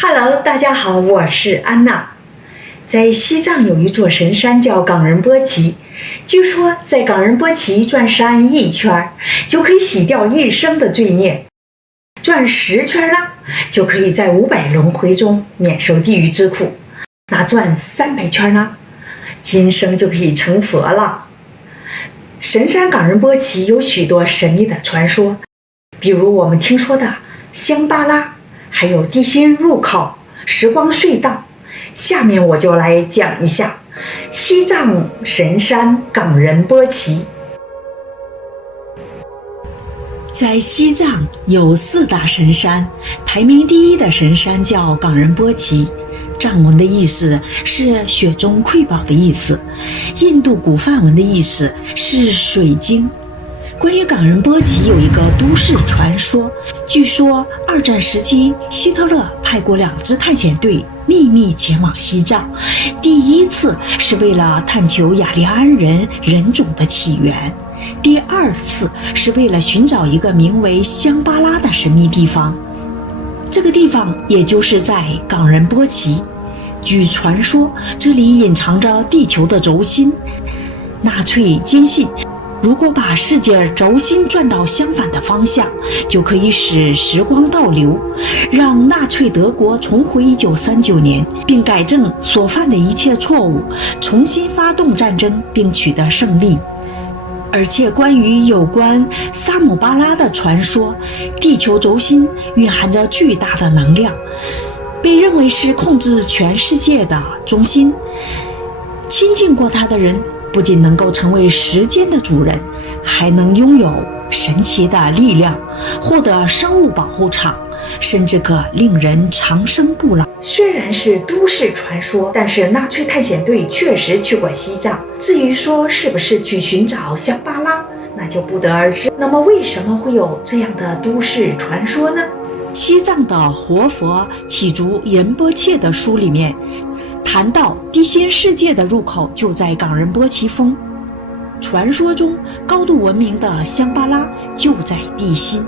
Hello， 大家好，我是安娜。在西藏有一座神山叫冈仁波齐，据说在冈仁波齐转山1圈就可以洗掉一生的罪孽，转10圈呢就可以在500轮回中免受地狱之苦，那转300圈呢，今生就可以成佛了。神山冈仁波齐有许多神秘的传说，比如我们听说的香巴拉，还有地心入口、时光隧道。下面我就来讲一下西藏神山冈仁波齐。在西藏有4大神山，排名第1的神山叫冈仁波齐，藏文的意思是雪中瑰宝的意思，印度古梵文的意思是水晶。关于冈仁波齐有一个都市传说，据说2战时期希特勒派过2支探险队秘密前往西藏，第1次是为了探求雅利安人人种的起源，第2次是为了寻找一个名为香巴拉的神秘地方。这个地方也就是在冈仁波齐，据传说这里隐藏着地球的轴心。纳粹坚信如果把世界轴心转到相反的方向，就可以使时光倒流，让纳粹德国重回1939年，并改正所犯的一切错误，重新发动战争并取得胜利。而且关于有关萨姆巴拉的传说，地球轴心蕴含着巨大的能量，被认为是控制全世界的中心。亲近过它的人不仅能够成为时间的主人，还能拥有神奇的力量，获得生物保护场，甚至可令人长生不老。虽然是都市传说，但是纳粹探险队确实去过西藏。至于说是不是去寻找香巴拉，那就不得而知。那么为什么会有这样的都市传说呢？西藏的活佛启族仁波切的书里面谈到地心世界的入口就在冈仁波齐峰，传说中高度文明的香巴拉就在地心，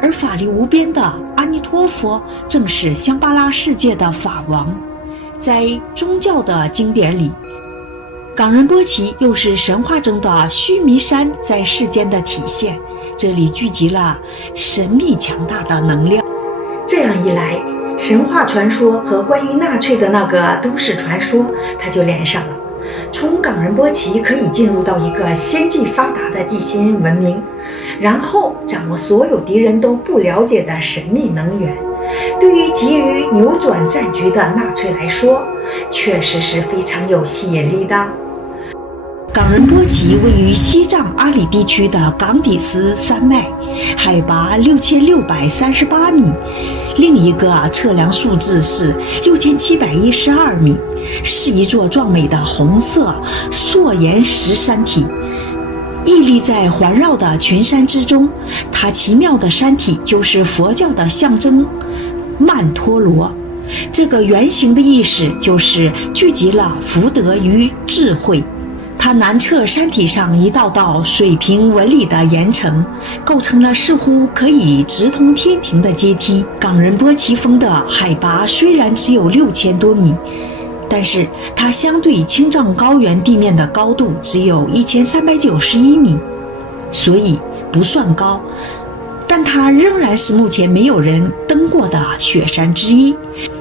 而法力无边的阿弥陀佛正是香巴拉世界的法王。在宗教的经典里，冈仁波齐又是神话中的须弥山在世间的体现，这里聚集了神秘强大的能量。这样一来，神话传说和关于纳粹的那个都市传说它就连上了。从冈仁波齐可以进入到一个先进发达的地心文明，然后掌握所有敌人都不了解的神秘能源。对于急于扭转战局的纳粹来说，确实是非常有吸引力的。冈仁波齐位于西藏阿里地区的冈底斯山脉，海拔6638米，另一个测量数字是6712米，是一座壮美的红色塑岩石山体，屹立在环绕的群山之中。它奇妙的山体就是佛教的象征曼陀罗，这个圆形的意思就是聚集了福德与智慧。它南侧山体上一道道水平纹理的岩层，构成了似乎可以直通天庭的阶梯。冈仁波齐峰的海拔虽然只有6000多米，但是它相对青藏高原地面的高度只有1391米，所以不算高，但它仍然是目前没有人登过的雪山之一。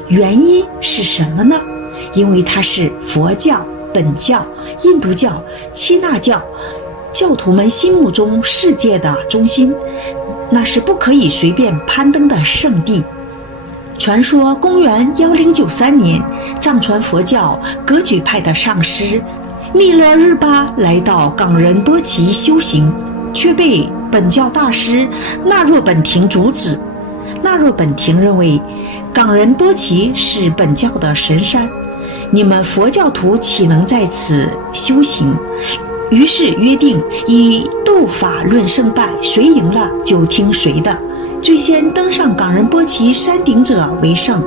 原因是什么呢？因为它是佛教、本教、印度教、耆那教教徒们心目中世界的中心，那是不可以随便攀登的圣地。传说公元1093年，藏传佛教格举派的上师密勒日巴来到冈仁波齐修行，却被本教大师纳若本廷阻止。纳若本廷认为冈仁波齐是本教的神山，你们佛教徒岂能在此修行？于是约定以斗法论胜败，谁赢了就听谁的，最先登上冈仁波齐山顶者为胜。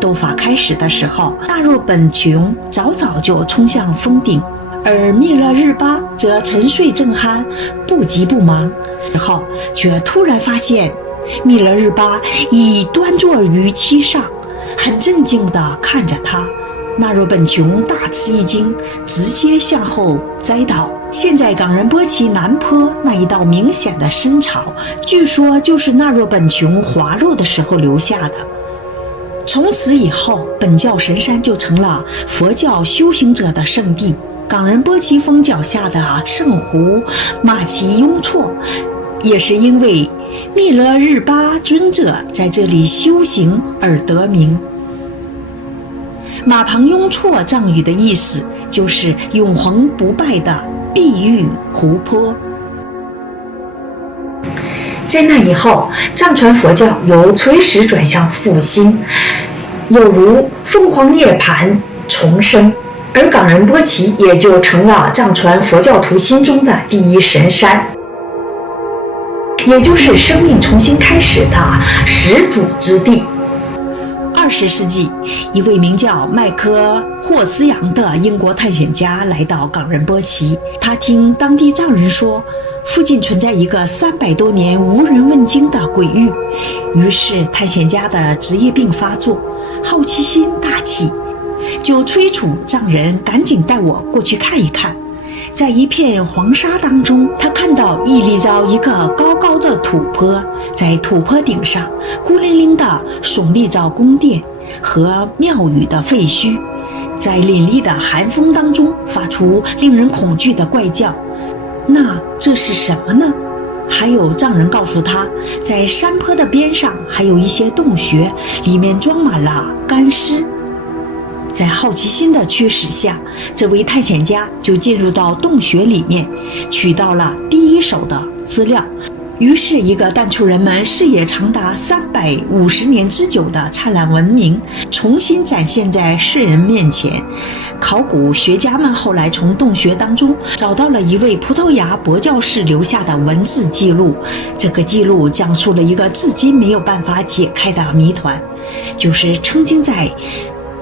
斗法开始的时候，纳若本廷早早就冲向峰顶，而密勒日巴则沉睡正酣，不急不忙。然后却突然发现密勒日巴已端坐于其上，很镇静地看着他。那若本琼大吃一惊，直接向后栽倒。现在冈仁波齐南坡那一道明显的深潮，据说就是那若本琼滑落的时候留下的。从此以后，本教神山就成了佛教修行者的圣地。冈仁波齐峰脚下的圣湖玛齐雍措，也是因为密勒日巴尊者在这里修行而得名。马旁雍措藏语的意思就是永恒不败的碧玉湖泊。在那以后，藏传佛教由垂死转向复兴，有如凤凰涅槃重生，而冈仁波齐也就成了藏传佛教徒心中的第一神山，也就是生命重新开始的始祖之地。20世纪，一位名叫麦克霍斯扬的英国探险家来到冈仁波齐，他听当地藏人说，附近存在一个300多年无人问津的鬼域。于是探险家的职业病发作，好奇心大起，就催促藏人赶紧带我过去看一看。在一片黄沙当中，他看到屹立着一个高高的土坡，在土坡顶上孤零零地耸立着宫殿和庙宇的废墟，在凛冽的寒风当中发出令人恐惧的怪叫。那这是什么呢？还有藏人告诉他，在山坡的边上还有一些洞穴，里面装满了干尸。在好奇心的驱使下，这位探险家就进入到洞穴里面，取到了第一手的资料。于是一个淡出人们视野长达350年之久的灿烂文明重新展现在世人面前。考古学家们后来从洞穴当中找到了一位葡萄牙跛教士留下的文字记录，这个记录讲述了一个至今没有办法解开的谜团，就是曾经在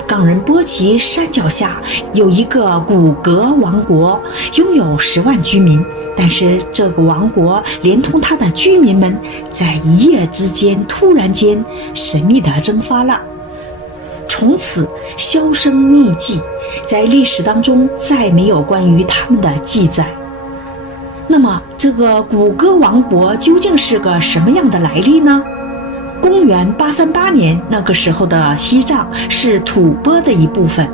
冈仁波齐山脚下有一个古格王国，拥有10万居民，但是这个王国连同他的居民们在一夜之间突然间神秘地蒸发了，从此销声匿迹，在历史当中再没有关于他们的记载。那么这个古格王国究竟是个什么样的来历呢？公元838年，那个时候的西藏是吐蕃的一部分。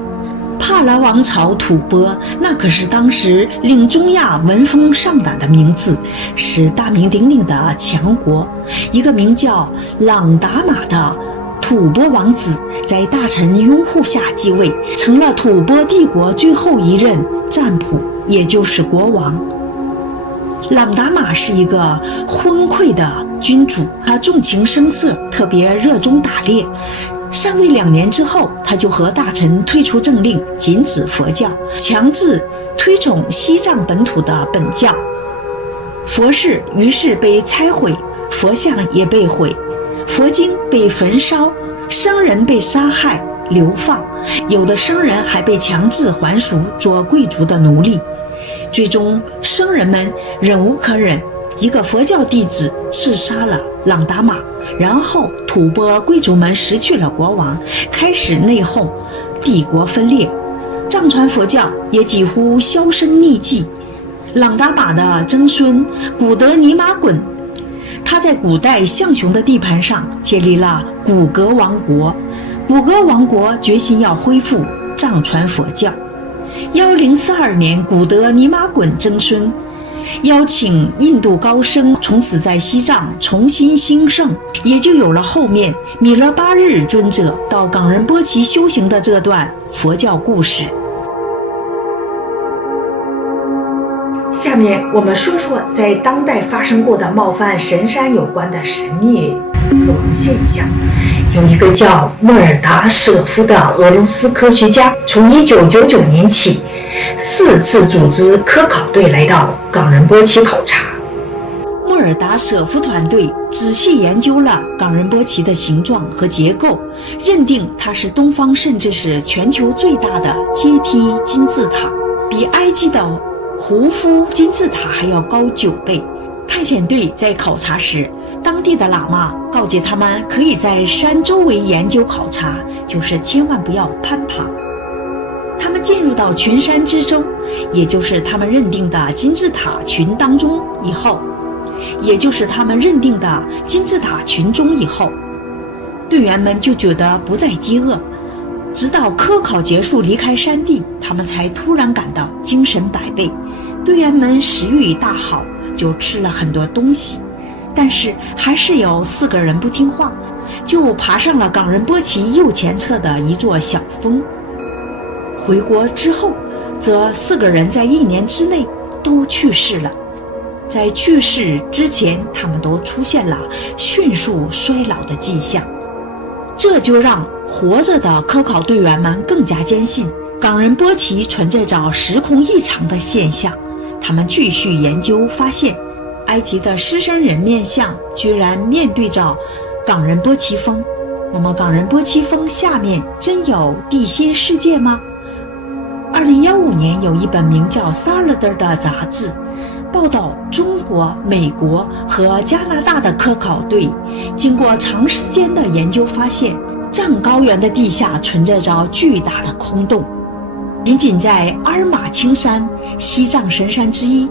帕拉王朝吐蕃，那可是当时令中亚闻风丧胆的名字，是大名鼎鼎的强国。一个名叫朗达玛的吐蕃王子在大臣拥护下继位，成了吐蕃帝国最后一任占卜，也就是国王。朗达玛是一个昏聩的君主，他纵情声色，特别热衷打猎。上位2年之后，他就和大臣推出政令，禁止佛教，强制推崇西藏本土的本教。佛寺于是被拆毁，佛像也被毁，佛经被焚烧，僧人被杀害流放，有的僧人还被强制还俗，做贵族的奴隶。最终僧人们忍无可忍，一个佛教弟子刺杀了朗达玛，然后吐蕃贵族们失去了国王，开始内讧，帝国分裂，藏传佛教也几乎销声匿迹。朗达玛的曾孙古德尼玛衮，他在古代象雄的地盘上建立了古格王国，古格王国决心要恢复藏传佛教。1042年，古德尼玛衮曾孙邀请印度高僧从此在西藏重新兴盛，也就有了后面米勒巴日尊者到冈仁波齐修行的这段佛教故事。下面我们说说在当代发生过的冒犯神山有关的神秘现象。有一个叫莫尔达舍夫的俄罗斯科学家，从1999年起4次组织科考队来到冈仁波齐考察。莫尔达舍夫团队仔细研究了冈仁波齐的形状和结构，认定它是东方甚至是全球最大的阶梯金字塔，比埃及的胡夫金字塔还要高9倍。探险队在考察时当地的喇嘛告诫他们可以在山周围研究考察，就是千万不要攀爬。他们进入到群山之中，也就是他们认定的金字塔群当中以后，队员们就觉得不再饥饿，直到科考结束离开山地，他们才突然感到精神百倍。队员们食欲大好，就吃了很多东西，但是还是有4个人不听话，就爬上了冈仁波齐右前侧的一座小峰。回国之后，则4个人在1年之内都去世了。在去世之前，他们都出现了迅速衰老的迹象。这就让活着的科考队员们更加坚信冈仁波齐存在着时空异常的现象。他们继续研究，发现埃及的狮身人面像居然面对着冈仁波齐峰。那么冈仁波齐峰下面真有地心世界吗？2015年有一本名叫《萨勒德》的杂志报道，中国、美国和加拿大的科考队经过长时间的研究，发现藏高原的地下存在着巨大的空洞。仅在阿尔玛青山，西藏神山之一，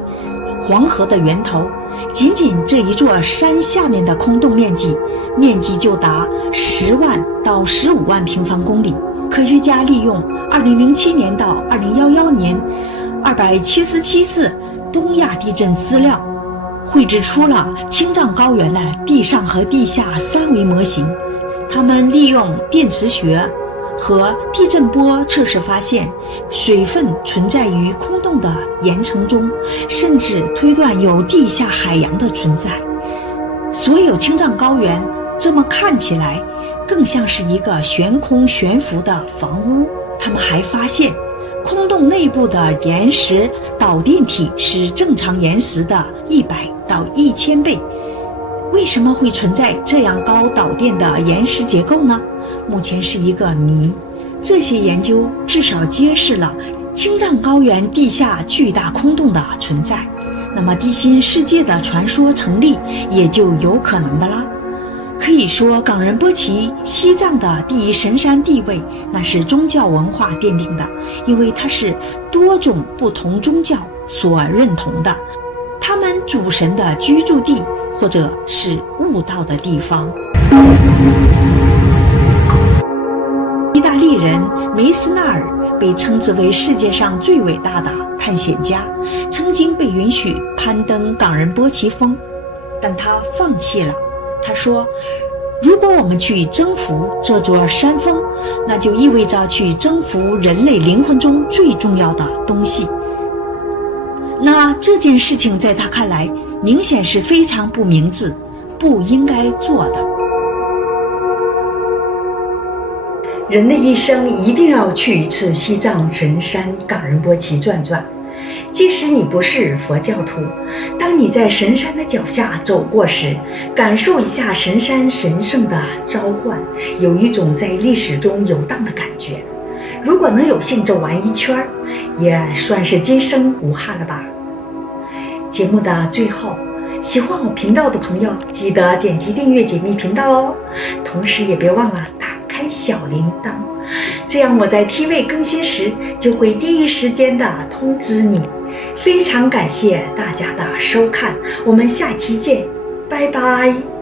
黄河的源头，仅这一座山下面的空洞面积就达10万到15万平方公里。科学家利用2007年到2011年277次东亚地震资料，绘制出了青藏高原的地上和地下3维模型。他们利用电磁学和地震波测试发现，水分存在于空洞的岩层中，甚至推断有地下海洋的存在。所有青藏高原这么看起来更像是一个悬空悬浮的房屋。他们还发现，空洞内部的岩石导电体是正常岩石的100到1000倍。为什么会存在这样高导电的岩石结构呢？目前是一个谜。这些研究至少揭示了青藏高原地下巨大空洞的存在，那么地心世界的传说成立也就有可能的啦。可以说，冈仁波齐西藏的第一神山地位，那是宗教文化奠定的，因为它是多种不同宗教所认同的，他们主神的居住地或者是悟道的地方。意大利人梅斯纳尔被称之为世界上最伟大的探险家，曾经被允许攀登冈仁波齐峰，但他放弃了。他说，如果我们去征服这座山峰，那就意味着去征服人类灵魂中最重要的东西。那这件事情在他看来明显是非常不明智，不应该做的。人的一生一定要去一次西藏神山冈仁波齐转转。即使你不是佛教徒，当你在神山的脚下走过时，感受一下神山神圣的召唤，有一种在历史中游荡的感觉。如果能有幸走完一圈，也算是今生无憾了吧。节目的最后，喜欢我频道的朋友记得点击订阅解密频道哦，同时也别忘了打开小铃铛，这样我在 TV 更新时就会第一时间的通知你。非常感谢大家的收看，我们下期见，拜拜。